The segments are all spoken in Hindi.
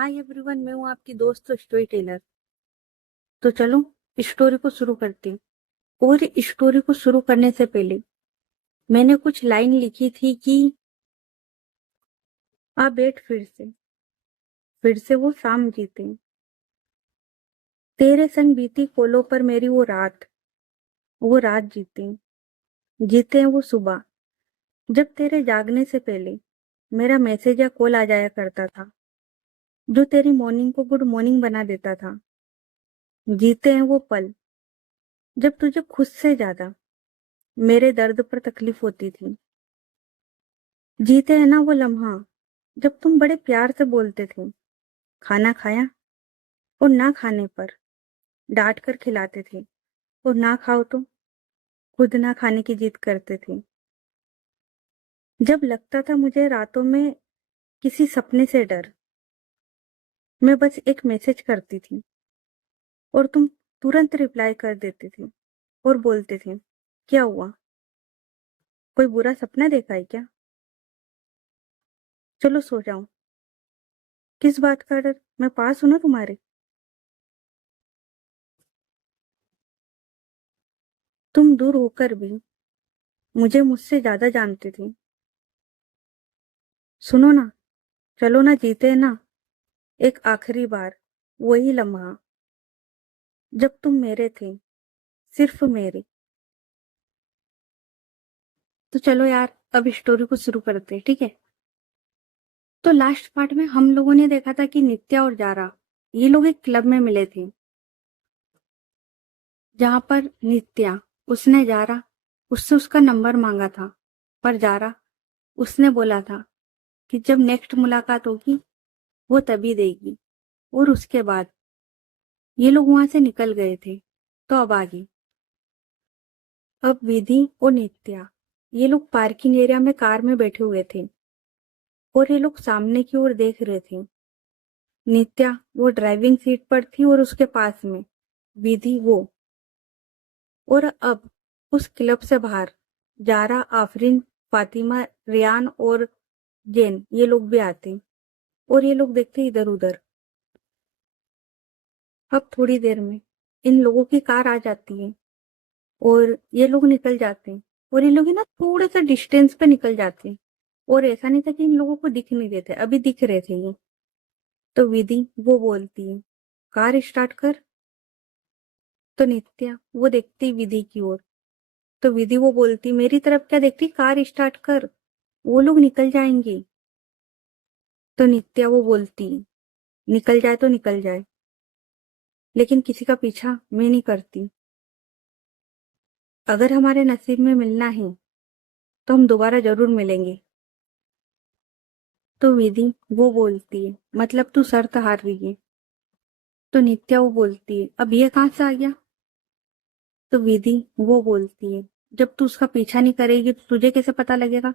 हाय एवरीवन, मैं हूँ आपकी दोस्त स्टोरी टेलर। तो चलो स्टोरी को शुरू करते हैं। और स्टोरी को शुरू करने से पहले मैंने कुछ लाइन लिखी थी कि आ बैठ फिर से वो शाम जीते, तेरे संग बीती कोलों पर मेरी वो रात जीते, जीते हैं वो सुबह जब तेरे जागने से पहले मेरा मैसेज या कॉल आ जाया करता था, जो तेरी मॉर्निंग को गुड मॉर्निंग बना देता था। जीते हैं वो पल जब तुझे खुद से ज्यादा मेरे दर्द पर तकलीफ होती थी। जीते हैं ना वो लम्हा जब तुम बड़े प्यार से बोलते थे, खाना खाया, और ना खाने पर डांट कर खिलाते थे, और ना खाओ तो खुद ना खाने की जिद करते थे। जब लगता था मुझे रातों में किसी सपने से डर, मैं बस एक मैसेज करती थी और तुम तुरंत रिप्लाई कर देते थे और बोलते थे, क्या हुआ, कोई बुरा सपना देखा है क्या? चलो सो जाओ। किस बात का डर? मैं पास हूं ना तुम्हारे। तुम दूर होकर भी मुझे मुझसे ज्यादा जानते थे। सुनो ना, चलो ना, जीते ना एक आखिरी बार वही लम्हा जब तुम मेरे थे, सिर्फ मेरे। तो चलो यार, अब स्टोरी को शुरू करते हैं, ठीक है। तो लास्ट पार्ट में हम लोगों ने देखा था कि नित्या और जारा ये लोग एक क्लब में मिले थे, जहां पर नित्या उसने जारा उससे उसका नंबर मांगा था, पर जारा उसने बोला था कि जब नेक्स्ट मुलाकात होगी वो तभी देगी। और उसके बाद ये लोग वहां से निकल गए थे। तो अब आगे, अब विधि और नित्या ये लोग पार्किंग एरिया में कार में बैठे हुए थे और ये लोग सामने की ओर देख रहे थे। नित्या वो ड्राइविंग सीट पर थी और उसके पास में विधि वो। और अब उस क्लब से बाहर जारा, आफरीन, फातिमा, रियान और जैन ये लोग भी आते और ये लोग देखते इधर उधर। अब थोड़ी देर में इन लोगों की कार आ जाती है और ये लोग निकल जाते हैं। और ये लोग है ना थोड़ा सा डिस्टेंस पे निकल जाते हैं। और ऐसा नहीं था कि इन लोगों को दिख नहीं रहे थे, अभी दिख रहे थे ये। तो विधि वो बोलती है, कार स्टार्ट कर। तो नित्या वो देखती विधि की ओर। तो विधि वो बोलती, मेरी तरफ क्या देखती, कार स्टार्ट कर, वो लोग निकल जाएंगे। तो नित्या वो बोलती, निकल जाए तो निकल जाए, लेकिन किसी का पीछा मैं नहीं करती। अगर हमारे नसीब में मिलना है तो हम दोबारा जरूर मिलेंगे। तो विधि वो बोलती है, मतलब तू शर्त हार रही है। तो नित्या वो बोलती है, अब ये कहाँ से आ गया? तो विधि वो बोलती है, जब तू उसका पीछा नहीं करेगी तो तुझे कैसे पता लगेगा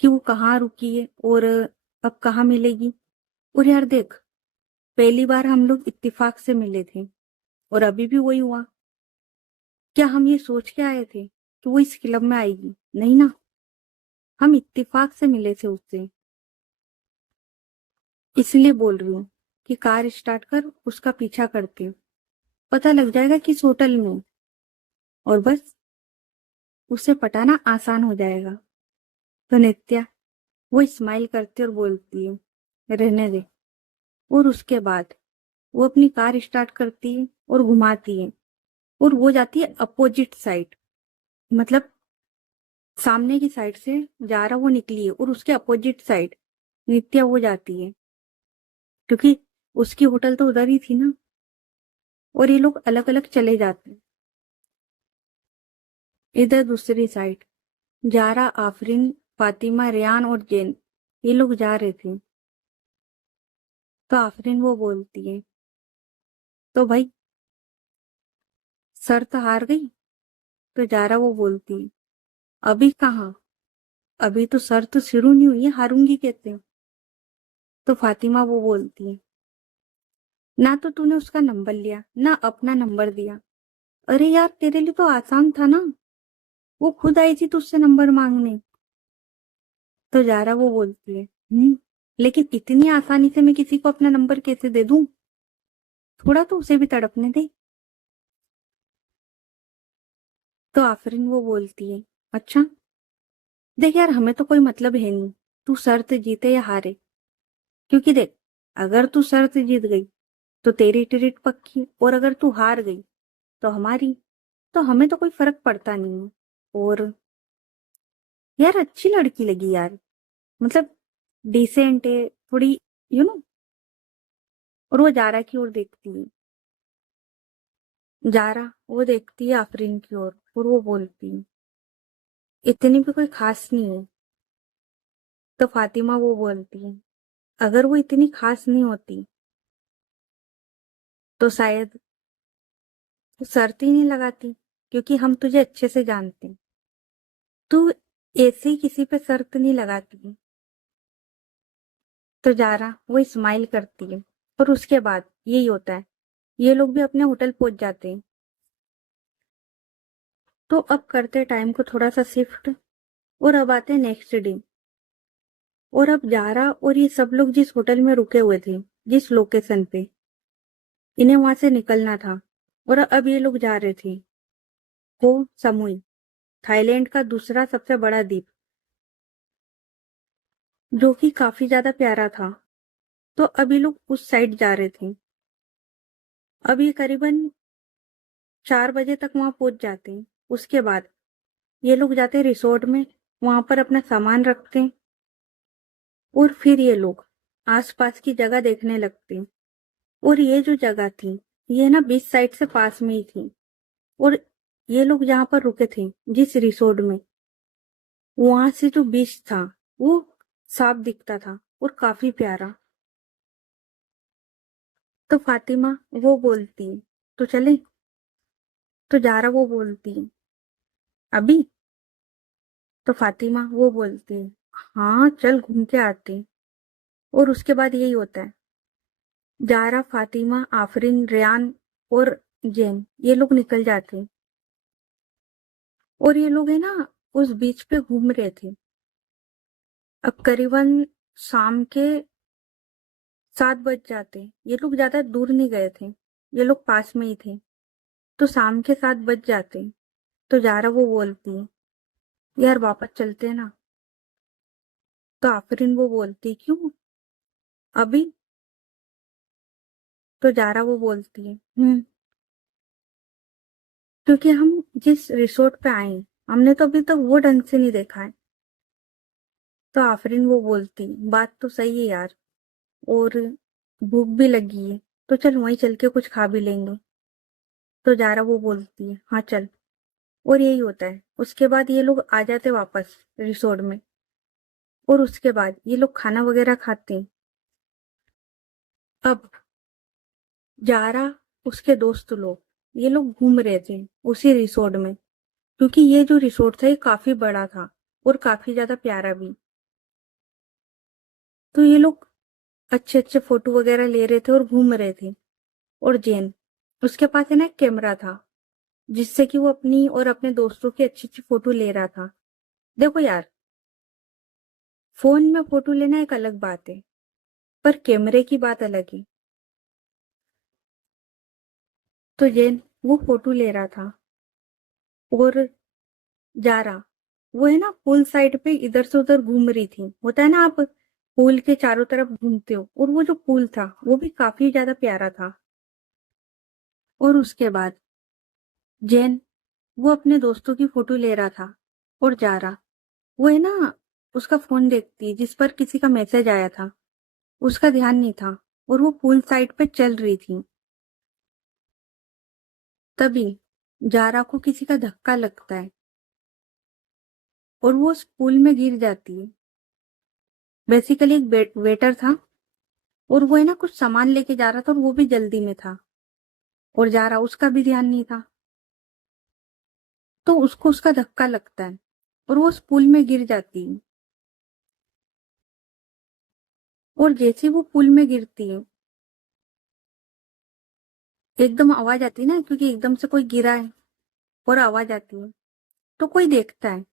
कि वो कहाँ रुकी है और अब कहाँ मिलेगी? और यार देख, पहली बार हम लोग इत्तेफाक से मिले थे और अभी भी वही हुआ। क्या हम ये सोच के आए थे कि वो इस क्लब में आएगी? नहीं ना, हम इत्तेफाक से मिले थे उससे। इसलिए बोल रही हूँ कि कार स्टार्ट कर, उसका पीछा करते हैं, पता लग जाएगा किस होटल में, और बस उसे पटाना आसान हो जाएगा। तो नित्या वो स्माइल करती और बोलती है, रहने दे। और उसके बाद वो अपनी कार स्टार्ट करती है और घुमाती है और वो जाती है अपोजिट साइड, मतलब सामने की साइड से जा रहा वो निकली है और उसके अपोजिट साइड नित्या वो जाती है, क्योंकि उसकी होटल तो उधर ही थी ना। और ये लोग अलग अलग चले जाते हैं। इधर दूसरी साइड जारा, आफरीन, फातिमा, रियान और जैन ये लोग जा रहे थे। तो आफरीन वो बोलती है, तो भाई शर्त हार गई? तो जारा वो बोलती है, अभी कहाँ, अभी तो शर्त शुरू नहीं हुई है, हारूंगी कहते हैं। तो फातिमा वो बोलती है, ना तो तूने उसका नंबर लिया ना अपना नंबर दिया। अरे यार, तेरे लिए तो आसान था ना, वो खुद आई थी तुझसे नंबर मांगने। तो जारा वो बोलती है, लेकिन इतनी आसानी से मैं किसी को अपना नंबर कैसे दे दूं? थोड़ा तो उसे भी तड़पने दे। तो आफरीन वो बोलती है, अच्छा देख यार, हमें तो कोई मतलब है नहीं तू शर्त जीते या हारे, क्योंकि देख, अगर तू शर्त जीत गई तो तेरी ट्रीट पक्की, और अगर तू हार गई तो हमारी। तो हमें तो कोई फर्क पड़ता नहीं है। और यार अच्छी लड़की लगी यार, मतलब डिसेंट है थोड़ी, यू नो। और वो जारा की ओर देखती है। जारा वो देखती है आफरीन की ओर, और वो बोलती है, इतनी भी कोई खास नहीं है। तो फातिमा वो बोलती है, अगर वो इतनी खास नहीं होती तो शायद वो शर्त ही नहीं लगाती, क्योंकि हम तुझे अच्छे से जानते हैं। तू ऐसे ही किसी पे शर्त नहीं लगाती। तो जारा वो स्माइल करती है, और उसके बाद यही होता है, ये लोग भी अपने होटल पहुंच जाते हैं। तो अब करते टाइम को थोड़ा सा शिफ्ट, और अब आते हैं नेक्स्ट डे। और अब जारा और ये सब लोग जिस होटल में रुके हुए थे, जिस लोकेशन पे, इन्हें वहां से निकलना था। और अब ये लोग जा रहे थे को समुई, थाईलैंड का दूसरा सबसे बड़ा द्वीप, जो कि काफी ज्यादा प्यारा था। तो अब ये लोग उस साइड जा रहे थे। अब ये करीबन 4 बजे तक वहां पहुंच जाते हैं। उसके बाद ये लोग जाते हैं रिसोर्ट में, वहां पर अपना सामान रखते हैं, और फिर ये लोग आसपास की जगह देखने लगते हैं। और ये जो जगह थी, ये ना बीच साइड से पास में ही थी। और ये लोग जहाँ पर रुके थे, जिस रिसोर्ट में, वहां से जो बीच था वो साफ दिखता था और काफी प्यारा। तो फातिमा वो बोलती है, तो चले। तो जारा वो बोलती है, अभी? तो फातिमा वो बोलती है, हाँ चल घूम के आते हैं। और उसके बाद यही होता है, जारा, फातिमा, आफरीन, रेयान और जैन, ये लोग निकल जाते हैं। और ये लोग है ना उस बीच पे घूम रहे थे। अब करीबन शाम के 7 बज जाते। ये लोग ज्यादा दूर नहीं गए थे, ये लोग पास में ही थे। तो शाम के 7 बज जाते। तो जारा वो बोलती है, यार वापस चलते हैं ना। तो आफरीन वो बोलती, क्यों अभी? तो जारा वो बोलती है, क्योंकि हम जिस रिसोर्ट पे आए हैं, हमने तो अभी तक वो ढंग से नहीं देखा है। तो आफरीन वो बोलती, बात तो सही है यार, और भूख भी लगी है, तो चल वहीं चल के कुछ खा भी लेंगे। तो जारा वो बोलती है, हाँ चल। और यही होता है, उसके बाद ये लोग आ जाते वापस रिसोर्ट में। और उसके बाद ये लोग खाना वगैरह खाते हैं। अब जारा, उसके दोस्त लोग, ये लोग घूम रहे थे उसी रिसोर्ट में, क्योंकि ये जो रिसोर्ट था ये काफी बड़ा था और काफी ज्यादा प्यारा भी। तो ये लोग अच्छे अच्छे फोटो वगैरह ले रहे थे और घूम रहे थे। और जैन, उसके पास है ना एक कैमरा था, जिससे कि वो अपनी और अपने दोस्तों की अच्छी अच्छी फोटो ले रहा था। देखो यार, फोन में फोटो लेना एक अलग बात है, पर कैमरे की बात अलग है। तो जैन वो फोटो ले रहा था, और जारा वो है ना पूल साइड पे इधर से उधर घूम रही थी। होता है ना, आप पूल के चारों तरफ घूमते हो, और वो जो पूल था वो भी काफी ज्यादा प्यारा था। और उसके बाद जैन वो अपने दोस्तों की फोटो ले रहा था, और जारा वो है ना उसका फोन देखती है, जिस पर किसी का मैसेज आया था, उसका ध्यान नहीं था, और वो पूल साइड पे चल रही थी। तभी जारा को किसी का धक्का लगता है, और वो उस पूल में गिर जाती है। बेसिकली एक वेटर था, और वो है ना कुछ सामान लेके जा रहा था, और वो भी जल्दी में था, और जा रहा, उसका भी ध्यान नहीं था। तो उसको उसका धक्का लगता है, और वो उस पुल में गिर जाती है। और जैसे वो पुल में गिरती है, एकदम आवाज आती है ना, क्योंकि एकदम से कोई गिरा है और आवाज आती है। तो कोई देखता है,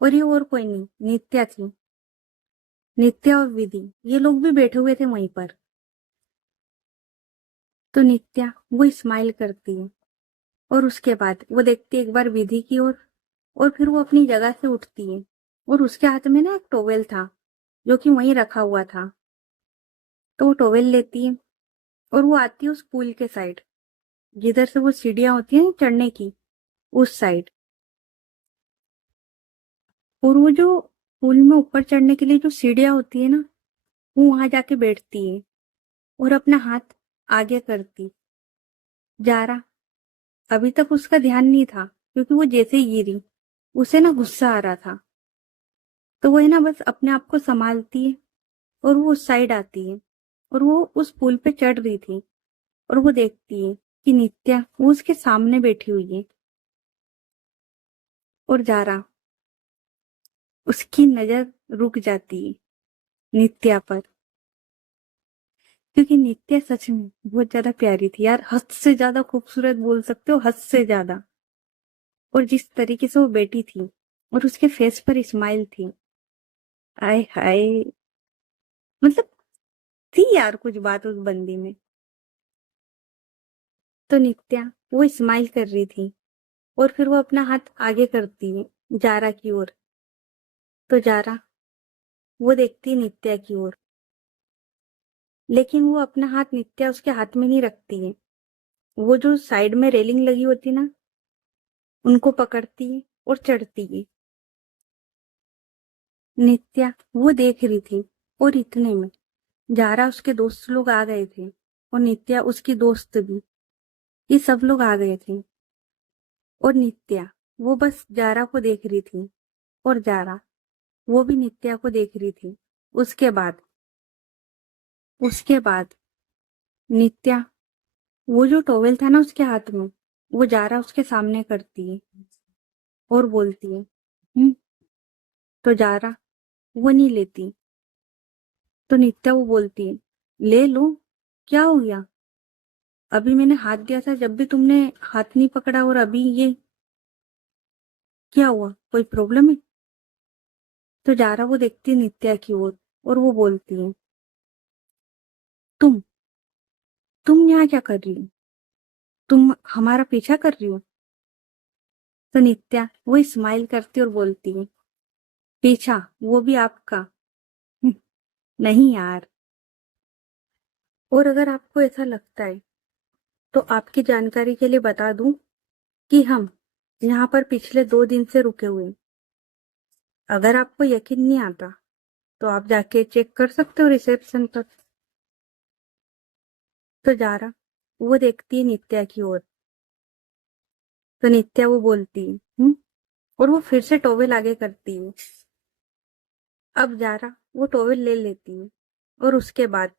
और ये और कोई नहीं, नित्या थी। नित्या और विधि ये लोग भी बैठे हुए थे वहीं पर। तो नित्या वो स्माइल करती है और उसके बाद वो देखती है एक बार विधि की ओर और फिर वो अपनी जगह से उठती है और उसके हाथ में ना एक टॉवेल था जो कि वहीं रखा हुआ था। तो वो टॉवेल लेती है और वो आती है उस पुल के साइड जिधर से वो सीढ़ियां होती हैं चढ़ने की, उस साइड। और वो जो पुल में ऊपर चढ़ने के लिए जो सीढ़ियां होती है ना, वो वहां जाके बैठती है और अपना हाथ आगे करती जा रहा। अभी तक उसका ध्यान नहीं था क्योंकि वो जैसे ही गिरी उसे ना गुस्सा आ रहा था। तो वो है ना बस अपने आप को संभालती है और वो उस साइड आती है और वो उस पुल पे चढ़ रही थी और वो देखती है कि नित्या वो उसके सामने बैठी हुई है। और जारा उसकी नजर रुक जाती है नित्या पर, क्योंकि नित्या सच में बहुत ज्यादा प्यारी थी यार, हद से ज्यादा खूबसूरत बोल सकते हो, हद से ज्यादा। और जिस तरीके से वो बैठी थी और उसके फेस पर स्माइल थी, आय हाय, मतलब थी यार कुछ बात उस बंदी में। तो नित्या वो स्माइल कर रही थी और फिर वो अपना हाथ आगे करती है जारा की ओर। तो जारा वो देखती है नित्या की ओर, लेकिन वो अपना हाथ नित्या उसके हाथ में नहीं रखती है। वो जो साइड में रेलिंग लगी होती ना, उनको पकड़ती है और चढ़ती है। नित्या वो देख रही थी और इतने में जारा उसके दोस्त लोग आ गए थे और नित्या उसकी दोस्त भी, ये सब लोग आ गए थे। और नित्या वो बस जारा को देख रही थी और जारा वो भी नित्या को देख रही थी। उसके बाद उसके बाद नित्या वो जो टॉवेल था ना उसके हाथ में, वो जारा उसके सामने करती है और बोलती है तो जारा वो नहीं लेती। तो नित्या वो बोलती है ले लो, क्या हो गया, अभी मैंने हाथ दिया था जब भी तुमने हाथ नहीं पकड़ा और अभी ये क्या हुआ, कोई प्रॉब्लम है। तो जारा वो देखती है नित्या की ओर और वो बोलती है तुम तुम यहाँ क्या कर रही हो, तुम हमारा पीछा कर रही हो। तो नित्या वो स्माइल करती और बोलती है पीछा, वो भी आपका। "हम्म, नहीं यार, और अगर आपको ऐसा लगता है तो आपकी जानकारी के लिए बता दूं कि हम यहाँ पर पिछले 2 दिन से रुके हुए हैं। अगर आपको यकीन नहीं आता तो आप जाके चेक कर सकते हो रिसेप्शन पर। तो जारा वो देखती है नित्या की ओर। तो नित्या वो बोलती है और वो फिर से टॉवेल आगे करती है। अब जारा वो टॉवेल ले लेती है और उसके बाद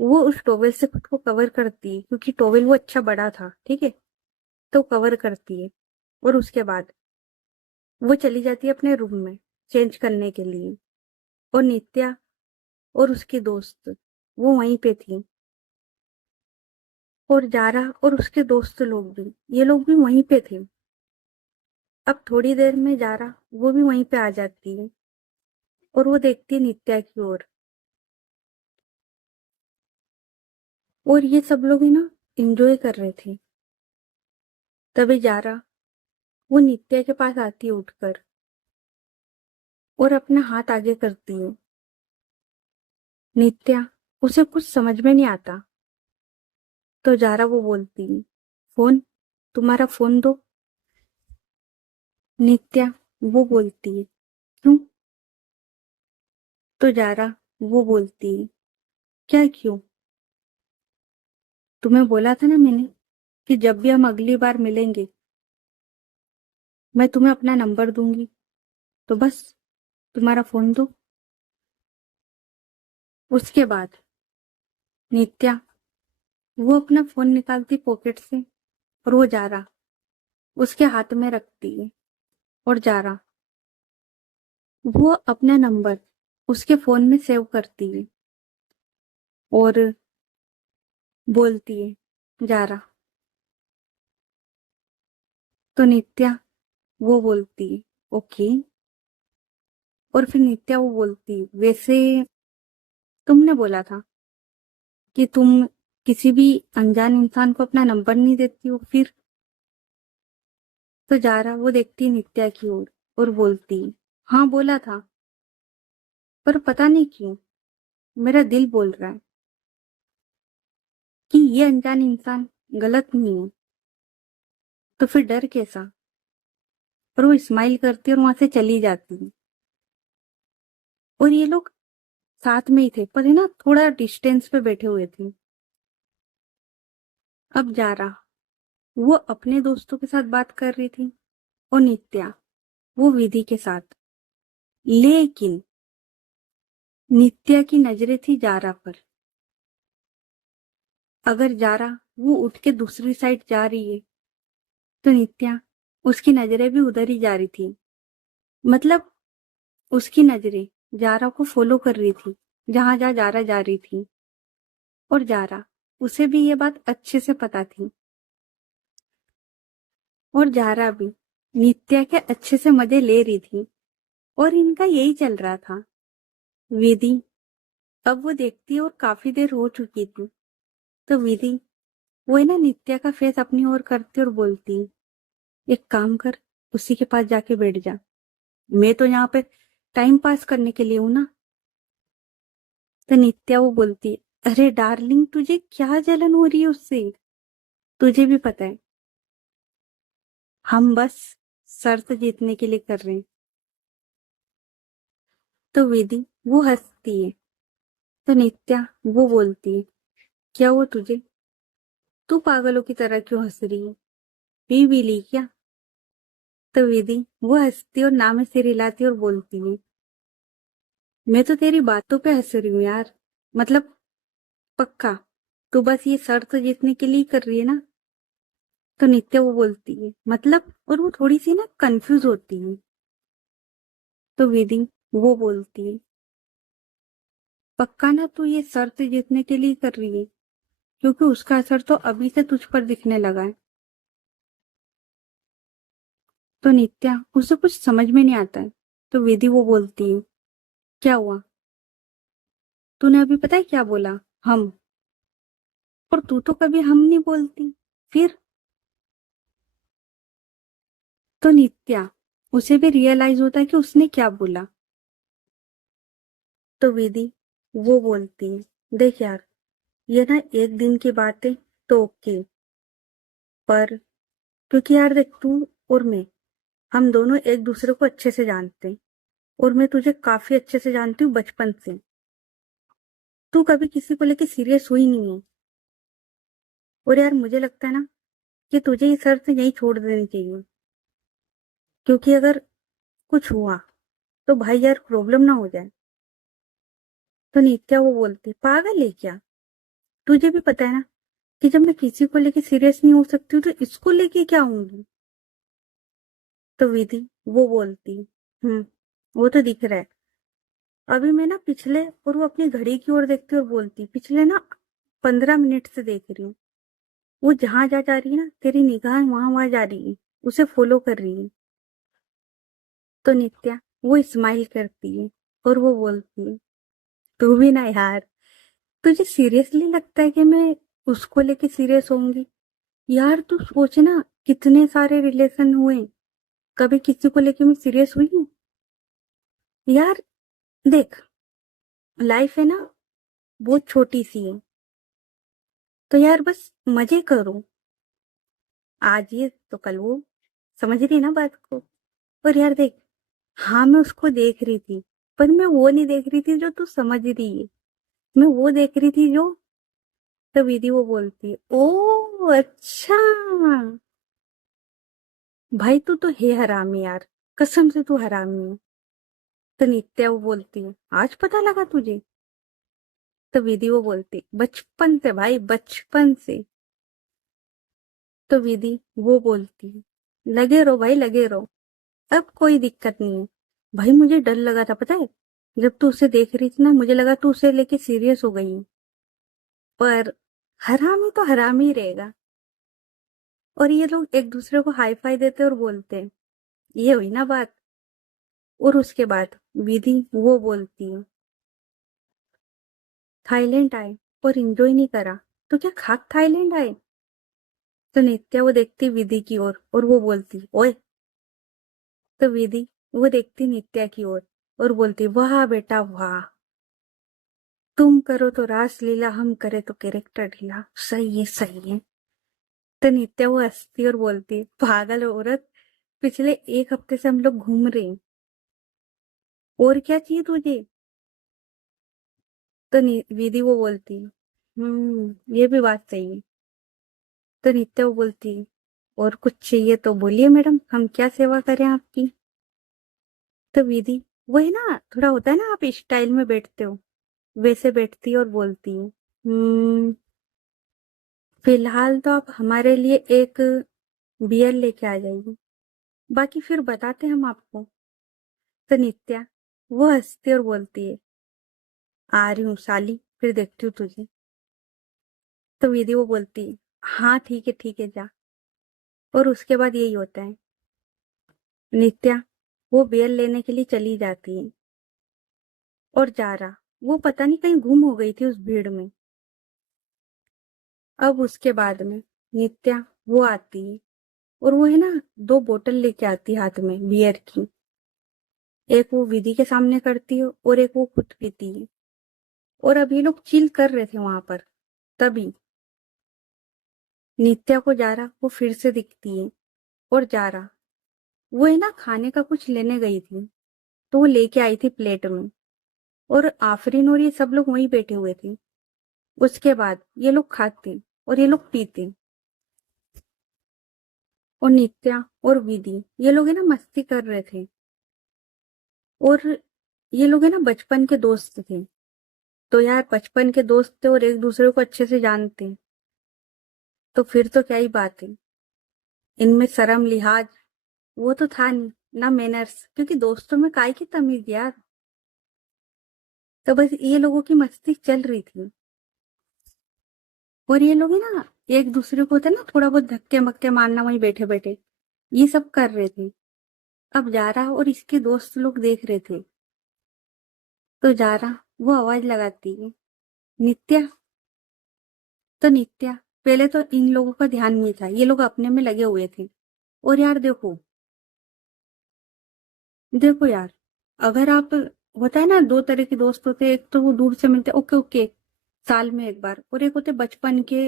वो उस टॉवेल से खुद को कवर करती है क्योंकि टॉवेल वो अच्छा बड़ा था, ठीक है। तो कवर करती है और उसके बाद वो चली जाती है अपने रूम में चेंज करने के लिए। और नित्या और उसकी दोस्त वो वहीं पे थी और जारा और उसके दोस्त लोग भी, ये लोग भी वहीं पे थे। अब थोड़ी देर में जारा वो भी वहीं पे आ जाती है और वो देखती है नित्या की ओर। और ये सब लोग है ना एंजॉय कर रहे थे। तभी जारा वो नित्या के पास आती है उठकर और अपना हाथ आगे करती है। नित्या उसे कुछ समझ में नहीं आता। तो जारा वो बोलती है फोन, तुम्हारा फोन दो। नित्या वो बोलती है क्यों। तो जारा वो बोलती है क्या क्यों, तुम्हें बोला था ना मैंने कि जब भी हम अगली बार मिलेंगे मैं तुम्हें अपना नंबर दूंगी, तो बस तुम्हारा फोन दो। उसके बाद नित्या वो अपना फोन निकालती पॉकेट से और वो जारा उसके हाथ में रखती है। और जारा वो अपना नंबर उसके फोन में सेव करती है और बोलती है जारा। तो नित्या वो बोलती है ओके। और फिर नित्या वो बोलती, वैसे तुमने बोला था कि तुम किसी भी अनजान इंसान को अपना नंबर नहीं देती हो, फिर? तो जारा वो देखती नित्या की ओर और बोलती, हाँ बोला था, पर पता नहीं क्यों मेरा दिल बोल रहा है कि ये अनजान इंसान गलत नहीं है, तो फिर डर कैसा? और वो स्माइल करती और वहां से चली जाती। और ये लोग साथ में ही थे, पर है ना, थोड़ा डिस्टेंस पे बैठे हुए थे। अब जारा वो अपने दोस्तों के साथ बात कर रही थी और नित्या वो विधि के साथ। लेकिन नित्या की नजरें थी जारा पर। अगर जारा वो उठ के दूसरी साइड जा रही है तो नित्या उसकी नजरें भी उधर ही जा रही थी। मतलब उसकी नजरें जारा को फॉलो कर रही थी, जहां जहां जारा जा रही थी। और जारा उसे भी ये बात अच्छे से पता थी। और जारा भी नित्या के अच्छे से मजे ले रही थी। और इनका यही चल रहा था। विधि अब वो देखती और काफी देर हो चुकी थी। तो विधि वो है ना नित्या का फेस अपनी ओर करती और बोलती, एक काम कर, उसी के पास जाके बैठ जा। मैं तो यहाँ पे टाइम पास करने के लिए हूं ना। तो नित्या वो बोलती, अरे डार्लिंग, तुझे क्या जलन हो रही है उससे? तुझे भी पता है हम बस शर्त जीतने के लिए कर रहे हैं। तो विधि वो हंसती है। तो नित्या वो बोलती है, क्या वो तुझे? तू पागलों की तरह क्यों हंस रही है? पी भी ली क्या? तो विधि वो हंसती और नाम में सिर हिलाती और बोलती है, मैं तो तेरी बातों पे हंस रही हूँ यार। मतलब पक्का तू बस ये शर्त जीतने के लिए कर रही है ना? तो नित्या वो बोलती है, मतलब, और वो थोड़ी सी ना कंफ्यूज होती है। तो विधि वो बोलती है, पक्का ना तू ये शर्त जीतने के लिए कर रही है? क्योंकि उसका असर तो अभी से तुझ पर दिखने लगा है। तो नित्या उसे कुछ समझ में नहीं आता है। तो विधि वो बोलती है, क्या हुआ? तूने अभी पता है क्या बोला? हम। और तू तो कभी हम नहीं बोलती, फिर? तो नित्या उसे भी रियलाइज होता है कि उसने क्या बोला। तो विधि वो बोलती है, देख यार, ये ना एक दिन की बात है तो ओके, पर क्योंकि यार देख, तू और मैं, हम दोनों एक दूसरे को अच्छे से जानते हैं। और मैं तुझे काफी अच्छे से जानती हूँ बचपन से। तू कभी किसी को लेके सीरियस हुई नहीं है। और यार मुझे लगता है ना कि तुझे ये शर्त यही छोड़ देनी चाहिए। क्योंकि अगर कुछ हुआ तो भाई यार प्रॉब्लम ना हो जाए। तो नित्या वो बोलती, पागल है क्या? तुझे भी पता है ना कि जब मैं किसी को लेके सीरियस नहीं हो सकती हूँ तो इसको लेके क्या होंगी? तो विधि वो बोलती, वो तो दिख रहा है। अभी मैं ना पिछले, और वो अपनी घड़ी की ओर देखती और बोलती, पिछले ना 15 मिनट से देख रही हूँ। वो जहां जा रही है ना, तेरी निगाह वहां वहां जा रही है, उसे फॉलो कर रही है। तो नित्या वो स्माइल करती है और वो बोलती है, तू भी ना यार, तुझे सीरियसली लगता है कि मैं उसको लेके सीरियस होंगी? यार तू सोच ना, कितने सारे रिलेशन हुए, कभी किसी को लेके मैं सीरियस हुई हूँ? यार देख, लाइफ है ना, बहुत छोटी सी है। तो यार बस मजे करो, आज ये तो कल वो। समझ रही है ना बात को? और यार देख, हाँ मैं उसको देख रही थी, पर मैं वो नहीं देख रही थी जो तू समझ रही है। मैं वो देख रही थी जो। तो विधि वो बोलती है, ओ अच्छा, भाई तू तो है हरामी यार, कसम से तू हरामी है। तो नित्या वो बोलती है, आज पता लगा तुझे? तो विधि वो बोलती, बचपन से भाई, बचपन से। तो विधि वो बोलती है, लगे रहो भाई, लगे रहो, अब कोई दिक्कत नहीं है। भाई मुझे डर लगा था पता है, जब तू उसे देख रही थी ना, मुझे लगा तू उसे लेके सीरियस हो गई है। पर हरामी तो हरामी ही रहेगा। और ये लोग एक दूसरे को हाई फाई देते और बोलते हैं, ये हुई ना बात। और उसके बाद विधि वो बोलती है, थाईलैंड आए और एंजॉय नहीं करा तो क्या खाक थाईलैंड आए। तो नित्या वो देखती विधि की ओर और वो बोलती ओए। तो विधि वो देखती नित्या की ओर और बोलती वाह बेटा वाह, तुम करो तो रासलीला, हम करे तो कैरेक्टर ढीला, सही है सही है। तो नित्या वो हंसती और बोलती पागल औरत, पिछले एक हफ्ते से हम लोग घूम रहे हैं, और क्या चाहिए तुझे। तो विधि वो बोलती ये भी बात सही है। तो नित्या वो बोलती और कुछ चाहिए तो बोलिए मैडम, हम क्या सेवा करें आपकी। तो विधि वही ना, थोड़ा होता है ना, आप स्टाइल में बैठते हो वैसे बैठती और बोलती फिलहाल तो आप हमारे लिए एक बियर लेके आ जाइए, बाकी फिर बताते हम आपको। तो नित्या वो हंसती और बोलती है आ रही हूँ साली, फिर देखती हूँ तुझे। तो विधि वो बोलती है हाँ ठीक है जा। और उसके बाद यही होता है, नित्या वो बियर लेने के लिए चली जाती है और जारा वो पता नहीं कहीं गुम हो गई थी उस भीड़ में। अब उसके बाद में नित्या वो आती है और वो है ना, दो बोतल लेके आती है हाथ में बियर की। एक वो विधि के सामने करती है और एक वो खुद पीती है। और अब ये लोग चिल कर रहे थे वहां पर, तभी नित्या को जारा वो फिर से दिखती है। और जारा वो है ना खाने का कुछ लेने गई थी, तो वो लेके आई थी प्लेट में। और आफरीन और ये सब लोग वहीं बैठे हुए थे। उसके बाद ये लोग खाते और ये लोग पीते। और नित्या और विधि ये लोग है ना मस्ती कर रहे थे। और ये लोग है ना बचपन के दोस्त थे, तो यार बचपन के दोस्त थे और एक दूसरे को अच्छे से जानते, तो फिर तो क्या ही बात है। इनमें शर्म लिहाज वो तो था नहीं, ना मैनर्स, क्योंकि दोस्तों में काय की तमीज यार। तो बस ये लोगों की मस्ती चल रही थी। और ये लोग है ना एक दूसरे को होता है ना थोड़ा बहुत धक्के मक्के मारना वहीं बैठे बैठे, ये सब कर रहे थे। अब जारा और इसके दोस्त लोग देख रहे थे। तो जारा वो आवाज लगाती है नित्या। तो नित्या पहले तो इन लोगों का ध्यान नहीं था, ये लोग अपने में लगे हुए थे। और यार देखो, देखो यार, अगर आप, होता है ना दो तरह के दोस्त होते हैं, एक तो वो दूर से मिलते ओके ओके साल में एक बार, और एक होते बचपन के,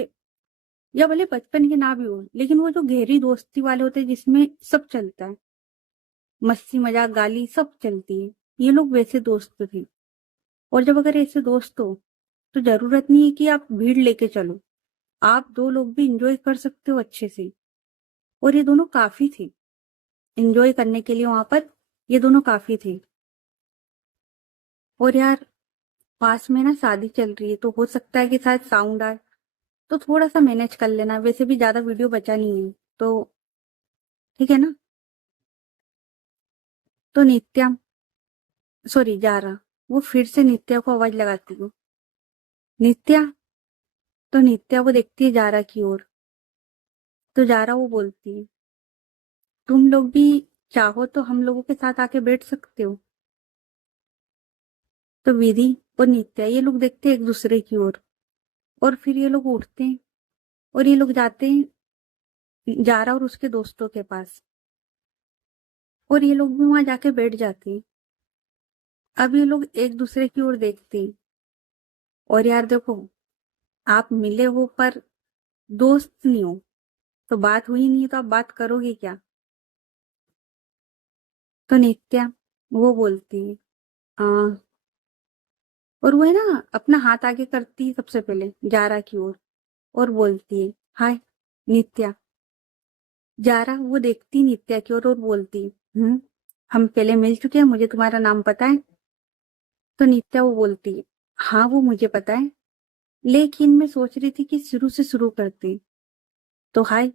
या भले बचपन के ना भी हो, लेकिन वो जो गहरी दोस्ती वाले होते हैं जिसमें सब चलता है, मस्ती मजाक गाली सब चलती है। ये लोग वैसे दोस्त थे। और जब अगर ऐसे दोस्त हो तो जरूरत नहीं है कि आप भीड़ लेके चलो, आप दो लोग भी इंजॉय कर सकते हो अच्छे से। और ये दोनों काफी थे एंजॉय करने के लिए वहां पर, ये दोनों काफी थे। और यार पास में ना शादी चल रही है, तो हो सकता है कि शायद साउंड आए, तो थोड़ा सा मैनेज कर लेना, वैसे भी ज्यादा वीडियो बचा नहीं है, तो ठीक है ना। तो नित्या, सॉरी जारा, वो फिर से नित्या को आवाज लगाती है नित्या। तो नित्या वो देखती है जारा की ओर। तो जारा वो बोलती है तुम लोग भी चाहो तो हम लोगों के साथ आके बैठ सकते हो। तो विधि और नित्या ये लोग देखते हैं एक दूसरे की ओर, और फिर ये लोग उठते हैं और ये लोग जाते हैं जारा और उसके दोस्तों के पास, और ये लोग भी वहां जाके बैठ जाते हैं। अब ये लोग एक दूसरे की ओर देखते हैं। और यार देखो, आप मिले हो पर दोस्त नहीं हो, तो बात हुई नहीं है तो आप बात करोगे क्या। तो नित्या वो बोलती है हाँ। और वो है ना अपना हाथ आगे करती है सबसे पहले जारा की ओर और बोलती है हाय नित्या। जारा वो देखती नित्या की ओर और बोलती हम पहले मिल चुके हैं, मुझे तुम्हारा नाम पता है। तो नित्या वो बोलती है हाँ वो मुझे पता है, लेकिन मैं सोच रही थी कि शुरू से शुरू करती। तो हाय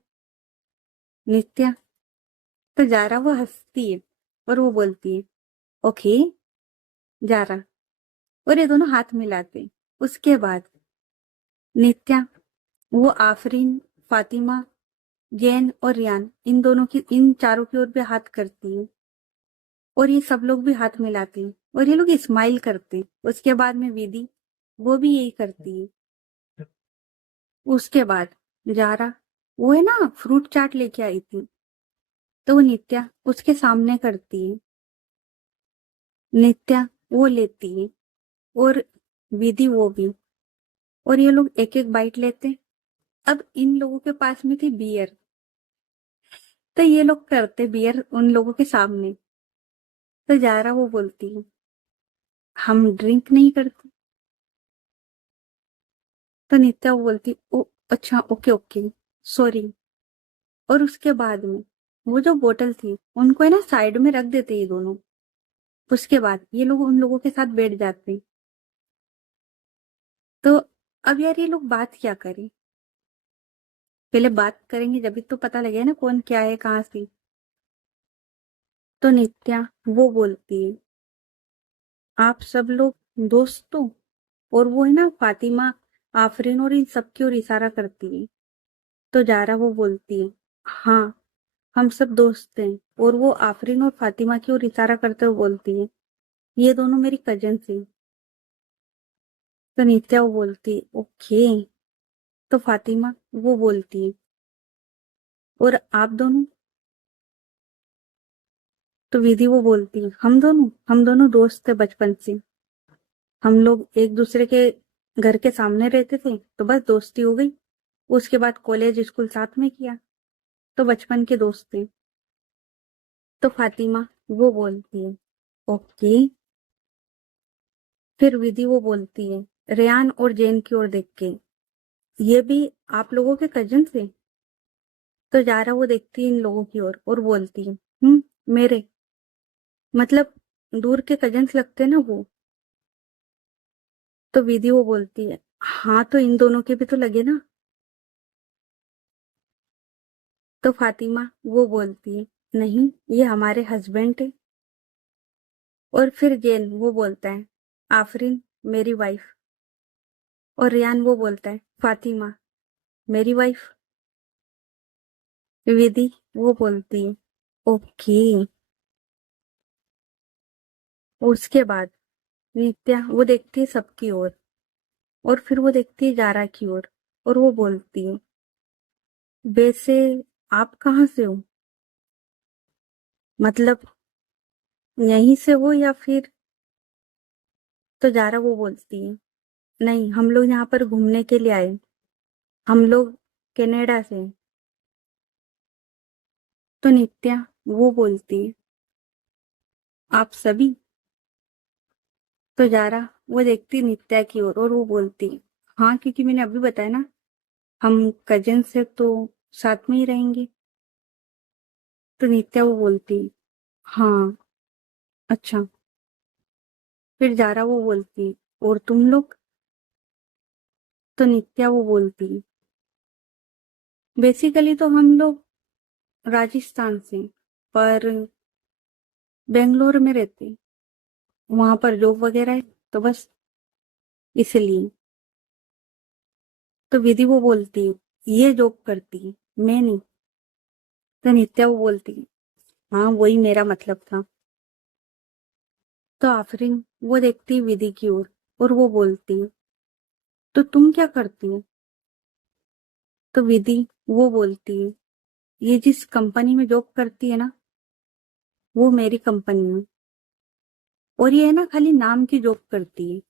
नित्या। तो जारा वो हंसती है और वो बोलती है ओके जारा। और ये दोनों हाथ मिलाते। उसके बाद नित्या वो आफरीन, फातिमा, जैन और रियान, इन दोनों की, इन चारों की ओर भी हाथ करती है और ये सब लोग भी हाथ मिलाते हैं। और ये लोग स्माइल करते। उसके बाद में विधि, वो भी यही करती है। उसके बाद जारा, वो है ना फ्रूट चाट लेके आई थी, तो वो नित्या उसके सामने करती है। नित्या वो लेती है, और विधि वो भी। और ये लोग एक एक बाइट लेते। अब इन लोगों के पास में थी बियर, तो ये लोग करते बियर उन लोगों के सामने। तो जारा वो बोलती है, हम ड्रिंक नहीं करते। तो नित्या वो बोलती, ओ अच्छा, ओके ओके, सॉरी। और उसके बाद में वो जो बोतल थी उनको है ना साइड में रख देते ये दोनों। उसके बाद ये लोग उन लोगों के साथ बैठ जाते। तो अब यार ये लोग बात क्या करें? पहले बात करेंगे जब भी तो पता लगे ना कौन क्या है कहाँ से। तो नित्या वो बोलती है, आप सब लोग दोस्त हो? और वो है ना फातिमा, आफरीन और इन सब की ओर इशारा करती है। तो जारा वो बोलती है, हाँ हम सब दोस्त हैं। और वो आफरीन और फातिमा की ओर इशारा करते हुए बोलती है, ये दोनों मेरी कजन हैं। तो नित्या वो बोलती है, ओके। तो फातिमा वो बोलती है, और आप दोनों? तो विधि वो बोलती है, हम दोनों दोस्त थे बचपन से। हम लोग एक दूसरे के घर के सामने रहते थे, तो बस दोस्ती हो गई। उसके बाद कॉलेज स्कूल साथ में किया, तो बचपन के दोस्त थे। तो फातिमा वो बोलती है, ओके। फिर विधि वो बोलती है, रेयान और जैन की ओर देख के, ये भी आप लोगों के कजन थे? तो जारा वो देखती है इन लोगों की ओर और बोलती है, मेरे मतलब दूर के कजन्स लगते ना वो। तो विधि वो बोलती है, हाँ तो इन दोनों के भी तो लगे ना। तो फातिमा वो बोलती है, नहीं ये हमारे हस्बैंड है। और फिर जैन वो बोलता है, आफरीन मेरी वाइफ। और रियान वो बोलता है, फातिमा मेरी वाइफ। विधि वो बोलती है, ओके। उसके बाद नित्या वो देखती है सबकी ओर, और फिर वो देखती है जारा की ओर, और वो बोलती है, वैसे आप कहाँ से हो? मतलब यहीं से हो या फिर? तो जारा वो बोलती है, नहीं हम लोग यहाँ पर घूमने के लिए आए, हम लोग कनाडा से हैं। तो नित्या वो बोलती है, आप सभी? तो जारा वो देखती नित्या की ओर और वो बोलती, हाँ क्योंकि मैंने अभी बताया ना, हम कजिन से तो साथ में ही रहेंगे। तो नित्या वो बोलती, हाँ अच्छा। फिर जारा वो बोलती, और तुम लोग? तो नित्या वो बोलती, बेसिकली तो हम लोग राजस्थान से, पर बेंगलोर में रहते, वहां पर जॉब वगैरह है, तो बस इसलिए। तो विधि वो बोलती, ये जॉब करती है, मैं नहीं। तो नित्या वो बोलती, हाँ वही मेरा मतलब था। तो आफरीन वो देखती विधि की ओर और वो बोलती, तो तुम क्या करती हो? तो विधि वो बोलती है, ये जिस कंपनी में जॉब करती है ना, वो मेरी कंपनी में। और ये है ना खाली नाम की जॉब करती है,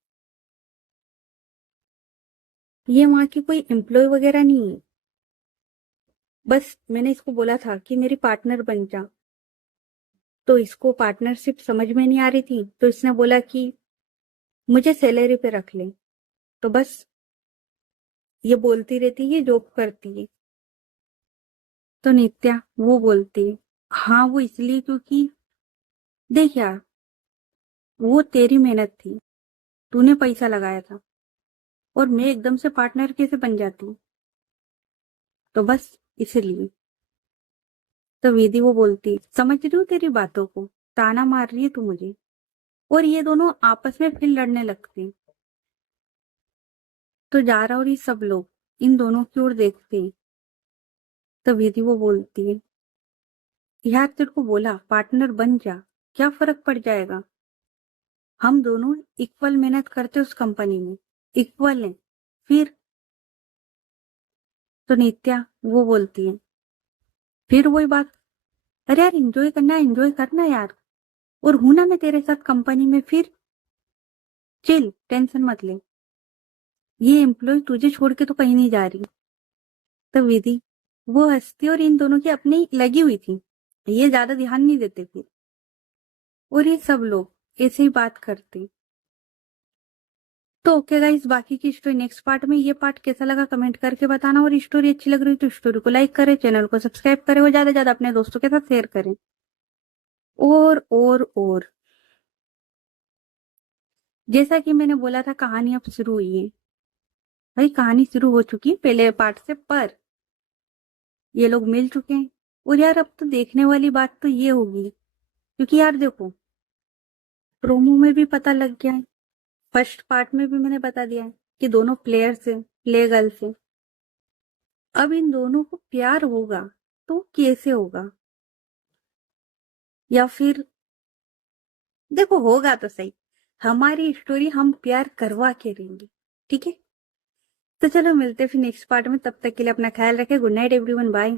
ये वहां की कोई एम्प्लॉय वगैरह नहीं है। बस मैंने इसको बोला था कि मेरी पार्टनर बन जा, तो इसको पार्टनरशिप समझ में नहीं आ रही थी, तो इसने बोला कि मुझे सैलरी पे रख ले। तो बस ये बोलती रहती है, ये जॉब करती है। तो नित्या वो बोलती है, हाँ वो इसलिए क्योंकि देख यार, वो तेरी मेहनत थी, तूने पैसा लगाया था, और मैं एकदम से पार्टनर कैसे बन जाती हूँ? तो बस इसलिए। तो विधि वो बोलती, समझ रही हूँ तेरी बातों को, ताना मार रही है तू मुझे। और ये दोनों आपस में फिर लड़ने लगते हैं। तो जारा और ये सब लोग इन दोनों की ओर देखते हैं। तो विधि वो बोलती है, यार तेरे को बोला पार्टनर बन जा, क्या फर्क पड़ जाएगा? हम दोनों इक्वल मेहनत करते उस कंपनी में, इक्वल है। फिर तो नित्या वो बोलती है, फिर वही बात, अरे यार एंजॉय करना यार, और हूं ना मैं तेरे साथ कंपनी में, फिर चिल, टेंशन मत ले, ये एम्प्लॉय तुझे छोड़ के तो कहीं नहीं जा रही। तो विधि वो हंसती और इन दोनों की अपनी लगी हुई थी, ये ज्यादा ध्यान नहीं देते फिर, और ये सब लोग ऐसे ही बात करते। तो ओके गाइस, बाकी की स्टोरी नेक्स्ट पार्ट में। ये पार्ट कैसा लगा कमेंट करके बताना, और स्टोरी अच्छी लग रही तो स्टोरी को लाइक करें, चैनल को सब्सक्राइब करें और ज्यादा से ज्यादा अपने दोस्तों के साथ शेयर करें। और जैसा कि मैंने बोला था, कहानी अब शुरू हुई है। भाई कहानी शुरू हो चुकी है पहले पार्ट से, पर ये लोग मिल चुके हैं। और यार अब तो देखने वाली बात तो ये होगी, क्योंकि यार देखो, प्रोमो में भी पता लग गया है, फर्स्ट पार्ट में भी मैंने बता दिया है कि दोनों प्लेयर से, प्ले गर्ल से, अब इन दोनों को प्यार होगा तो कैसे होगा, या फिर देखो होगा तो सही, हमारी स्टोरी हम प्यार करवा के रहेंगे, ठीक है। तो चलो मिलते हैं फिर नेक्स्ट पार्ट में, तब तक के लिए अपना ख्याल रखें। Good night everyone, bye.